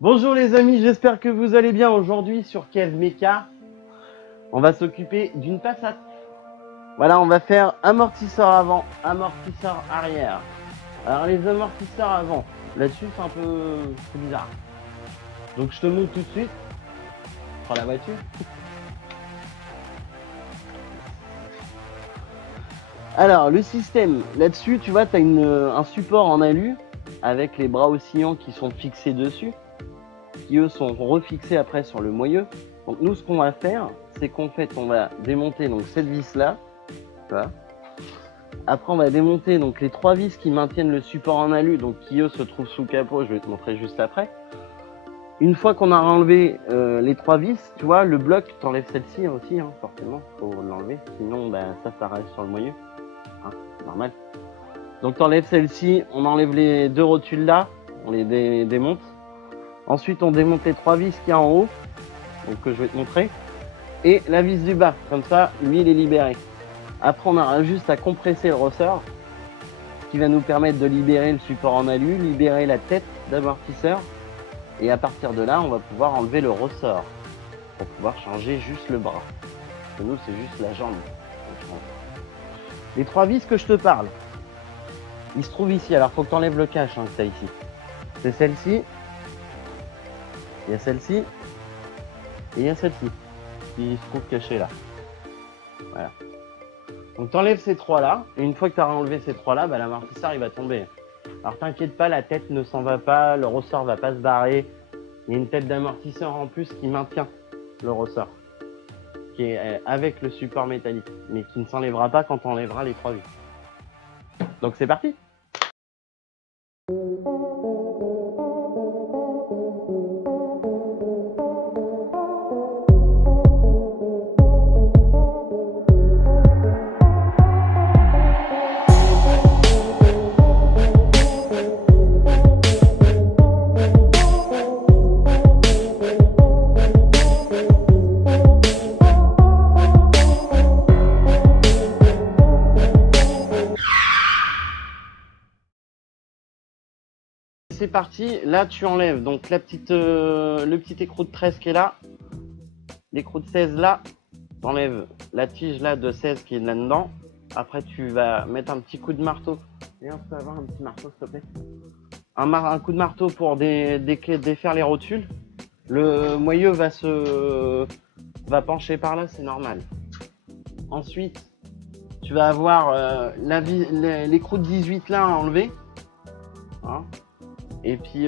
Bonjour les amis, j'espère que vous allez bien. Aujourd'hui sur Kev Mecha, on va s'occuper d'une Passat. Voilà, on va faire amortisseur avant, amortisseur arrière. Alors les amortisseurs avant, là-dessus c'est un peu bizarre. Donc je te montre tout de suite. Prends la voiture. Alors le système, là-dessus tu vois, tu as un support en alu avec les bras oscillants qui sont fixés dessus, qui eux sont refixés après sur le moyeu. Donc nous ce qu'on va faire, c'est qu'en fait on va démonter donc cette vis là, voilà. Après on va démonter donc les trois vis qui maintiennent le support en alu, donc qui eux se trouvent sous le capot, je vais te montrer juste après. Une fois qu'on a enlevé les trois vis, tu vois, le bloc, t'enlèves celle-ci aussi, hein, forcément, faut l'enlever, sinon ben, ça reste sur le moyeu, hein, normal. Donc t'enlèves celle-ci, on enlève les deux rotules là, on les démonte. Ensuite on démonte les trois vis qu'il y a en haut, donc que je vais te montrer, et la vis du bas, comme ça lui il est libéré. Après on aura juste à compresser le ressort, qui va nous permettre de libérer le support en alu, libérer la tête d'amortisseur, et à partir de là on va pouvoir enlever le ressort, pour pouvoir changer juste le bras. Parce que nous c'est juste la jambe. Les trois vis que je te parle, ils se trouvent ici, alors faut que tu enlèves le cache hein, que tu as ici. C'est celle-ci, il y a celle-ci, et il y a celle-ci, qui se trouve cachée là. Voilà. Donc tu enlèves ces trois là, et une fois que tu as enlevé ces trois là, bah, l'amortisseur il va tomber. Alors t'inquiète pas, la tête ne s'en va pas, le ressort va pas se barrer. Il y a une tête d'amortisseur en plus qui maintient le ressort, qui est avec le support métallique, mais qui ne s'enlèvera pas quand on enlèvera les trois vis. Donc c'est parti! C'est parti, là tu enlèves donc la petite, le petit écrou de 13 qui est là, l'écrou de 16 là, tu enlèves la tige là de 16 qui est là dedans. Après tu vas mettre un petit coup de marteau, et on peut avoir un petit marteau s'il te plaît, un coup de marteau pour défaire les rotules. Le moyeu va pencher par là, c'est normal. Ensuite tu vas avoir l'écrou de 18 là à enlever, hein. Et puis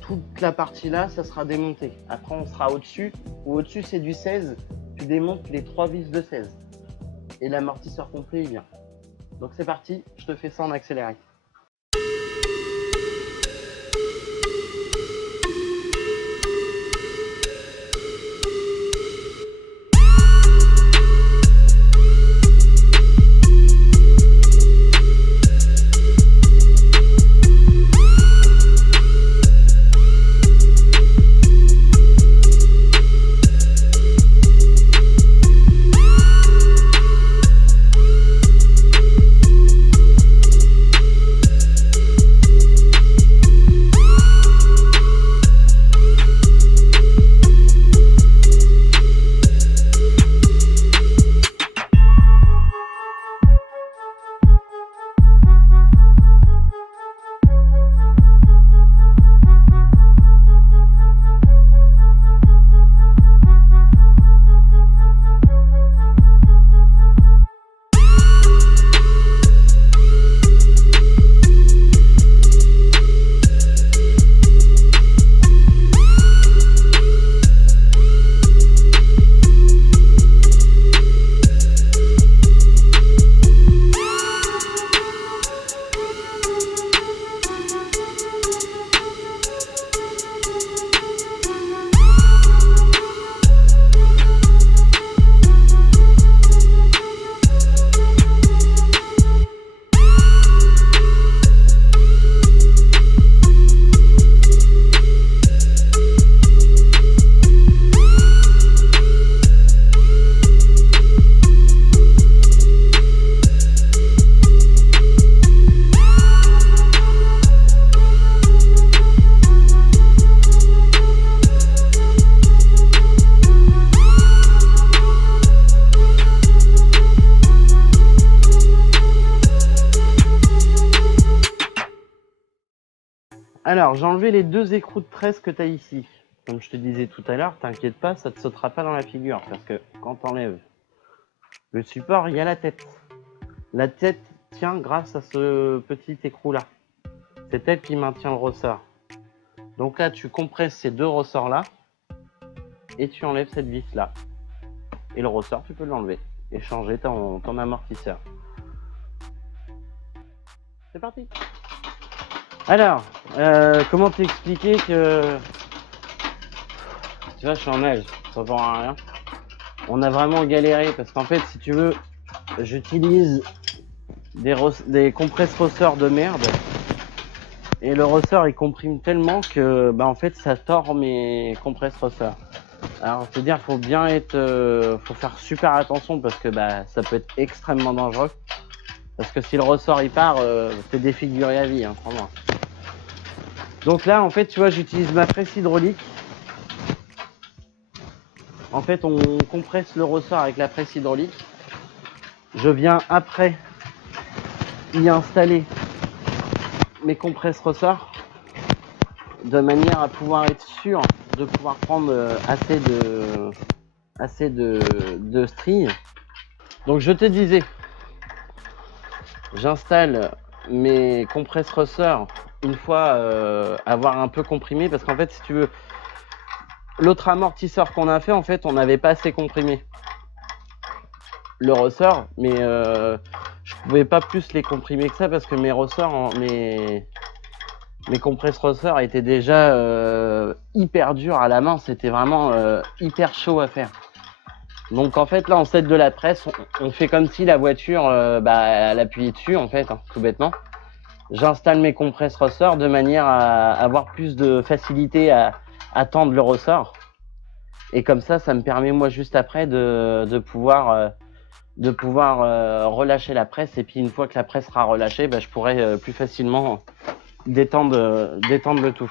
toute la partie là, ça sera démonté. Après on sera au-dessus, ou au-dessus c'est du 16, tu démontes les trois vis de 16. Et l'amortisseur complet il vient. Donc c'est parti, je te fais ça en accéléré. Alors, j'ai enlevé les 2 écrous de tresse que tu as ici. Comme je te disais tout à l'heure, t'inquiète pas, ça te sautera pas dans la figure. Parce que quand t'enlèves le support, il y a la tête. La tête tient grâce à ce petit écrou là. C'est elle qui maintient le ressort. Donc là, tu compresses ces 2 ressorts là et tu enlèves cette vis là. Et le ressort, tu peux l'enlever et changer ton amortisseur. C'est parti. Alors, comment t'expliquer que... Tu vois, je suis en neige, ça ne à rien. On a vraiment galéré parce qu'en fait, si tu veux, j'utilise des compresses ressorts de merde. Et le ressort, il comprime tellement que, bah, en fait, ça tord mes compresses ressorts. Alors, c'est-à-dire, faut bien être, faut faire super attention parce que, bah, ça peut être extrêmement dangereux. Parce que si le ressort, il part, t'es défiguré à vie, hein, crois-moi. Donc là, en fait, tu vois, j'utilise ma presse hydraulique. En fait, on compresse le ressort avec la presse hydraulique. Je viens après y installer mes compresses ressorts de manière à pouvoir être sûr de pouvoir prendre assez de stries. Donc je te disais, j'installe mes compresses ressorts une fois avoir un peu comprimé parce qu'en fait, si tu veux, l'autre amortisseur qu'on a fait, en fait, on n'avait pas assez comprimé le ressort, mais je pouvais pas plus les comprimer que ça parce que mes ressorts, mes compresses ressorts étaient déjà hyper durs à la main, c'était vraiment hyper chaud à faire. Donc en fait là, en set de la presse, on fait comme si la voiture, elle appuyait dessus en fait, hein, tout bêtement. J'installe mes compresses ressorts de manière à avoir plus de facilité à tendre le ressort. Et comme ça me permet moi juste après de pouvoir relâcher la presse. Et puis une fois que la presse sera relâchée, je pourrai plus facilement détendre le tout.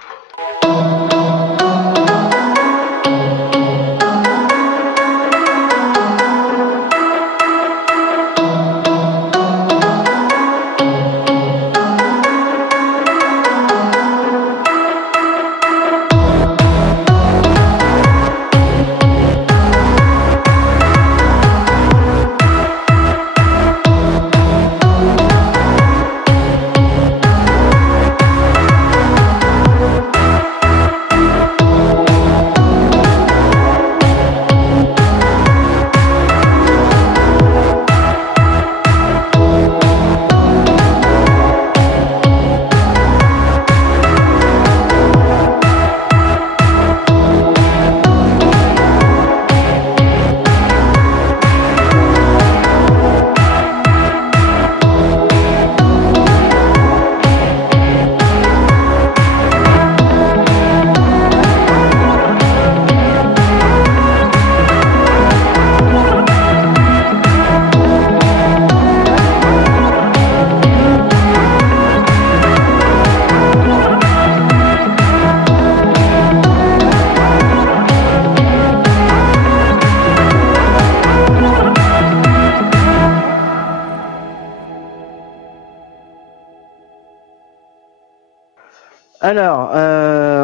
Alors,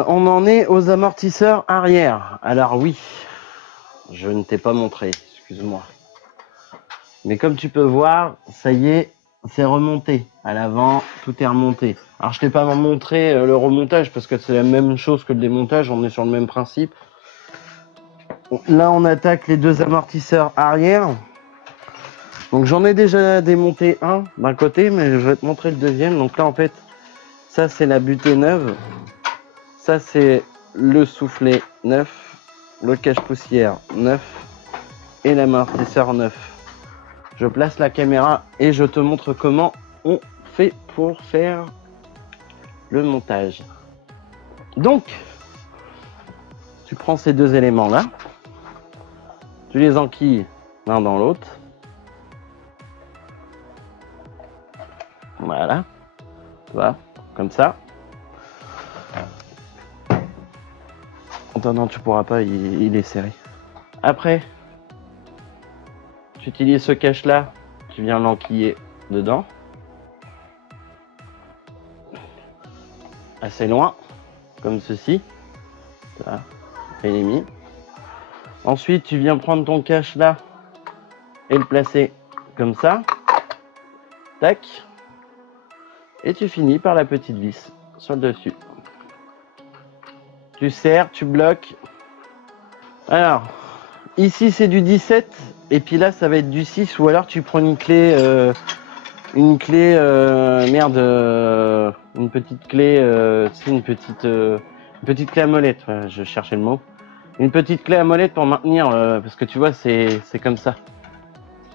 on en est aux amortisseurs arrière. Alors oui, je ne t'ai pas montré, excuse-moi. Mais comme tu peux voir, ça y est, c'est remonté. À l'avant, tout est remonté. Alors je t'ai pas montré le remontage parce que c'est la même chose que le démontage, on est sur le même principe. Là, on attaque les 2 amortisseurs arrière. Donc j'en ai déjà démonté un d'un côté, mais je vais te montrer le deuxième. Donc là, en fait, ça c'est la butée neuve. Ça c'est le soufflet neuf, le cache-poussière neuf et l'amortisseur neuf. Je place la caméra et je te montre comment on fait pour faire le montage. Donc, tu prends ces 2 éléments là, tu les enquilles l'un dans l'autre. Voilà, tu vois, comme ça. Non, tu pourras pas, il est serré. Après, tu utilises ce cache là, tu viens l'enquiller dedans. Assez loin. comme ceci. Voilà, il est mis. Ensuite, tu viens prendre ton cache là et le placer comme ça. Tac. Et tu finis par la petite vis sur le dessus. Tu serres, tu bloques. Alors, ici c'est du 17 et puis là ça va être du 6 ou alors tu prends une clé une petite clé, c'est une petite clé à molette, ouais, je cherchais le mot. Une petite clé à molette pour maintenir, parce que tu vois c'est comme ça.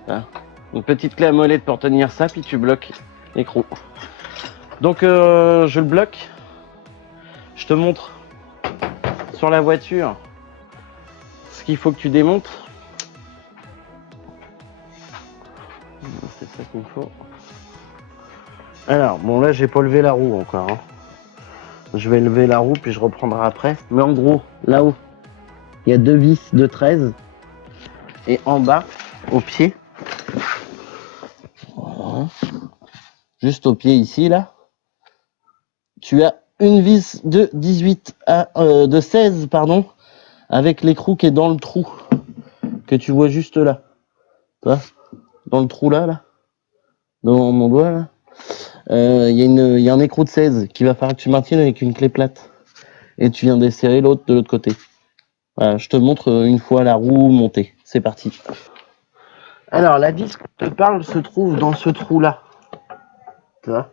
Voilà. Une petite clé à molette pour tenir ça, puis tu bloques l'écrou. Donc je le bloque. Je te montre sur la voiture ce qu'il faut que tu démontes. C'est ça qu'il me faut. Alors, bon là j'ai pas levé la roue encore. Hein. Je vais lever la roue puis je reprendrai après. Mais en gros, là-haut, il y a deux vis de 13. Et en bas, au pied, voilà. Juste au pied ici, là, tu as une vis de 18 à de 16, pardon, avec l'écrou qui est dans le trou que tu vois juste là. Tu vois, dans le trou là, dans mon doigt là. Il y a un écrou de 16 qu'il va falloir que tu maintiennes avec une clé plate. Et tu viens desserrer l'autre de l'autre côté. Voilà, je te montre une fois la roue montée. C'est parti. Alors, la vis que je te parle se trouve dans ce trou-là. Tu vois ?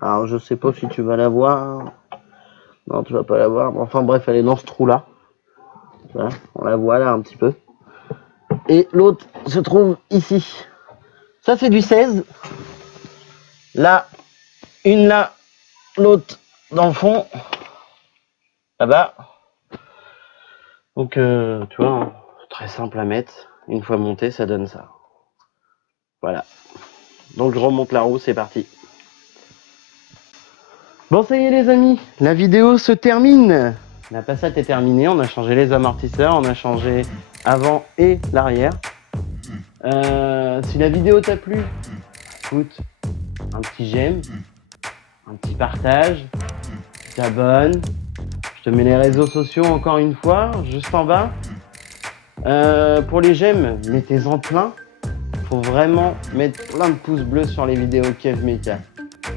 Alors, je sais pas si tu vas la voir. Non, tu vas pas la voir. Enfin, bref, elle est dans ce trou-là. Voilà, on la voit là un petit peu. Et l'autre se trouve ici. Ça, c'est du 16. Là, une là, l'autre dans le fond. Là-bas. Donc, tu vois, hein, très simple à mettre. Une fois monté, ça donne ça. Voilà. Donc, je remonte la roue, c'est parti. Bon, ça y est, les amis, la vidéo se termine. La Passat est terminée. On a changé les amortisseurs, on a changé avant et l'arrière. Si la vidéo t'a plu, écoute, un petit j'aime, un petit partage, tu t'abonnes. Je te mets les réseaux sociaux encore une fois, juste en bas. Pour les j'aime, mettez-en plein. Faut vraiment mettre plein de pouces bleus sur les vidéos Kev Mecha.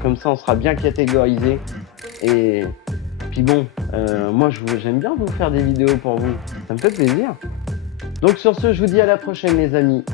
Comme ça, on sera bien catégorisé. Et puis bon, moi j'aime bien vous faire des vidéos pour vous. Ça me fait plaisir. Donc sur ce, je vous dis à la prochaine, les amis.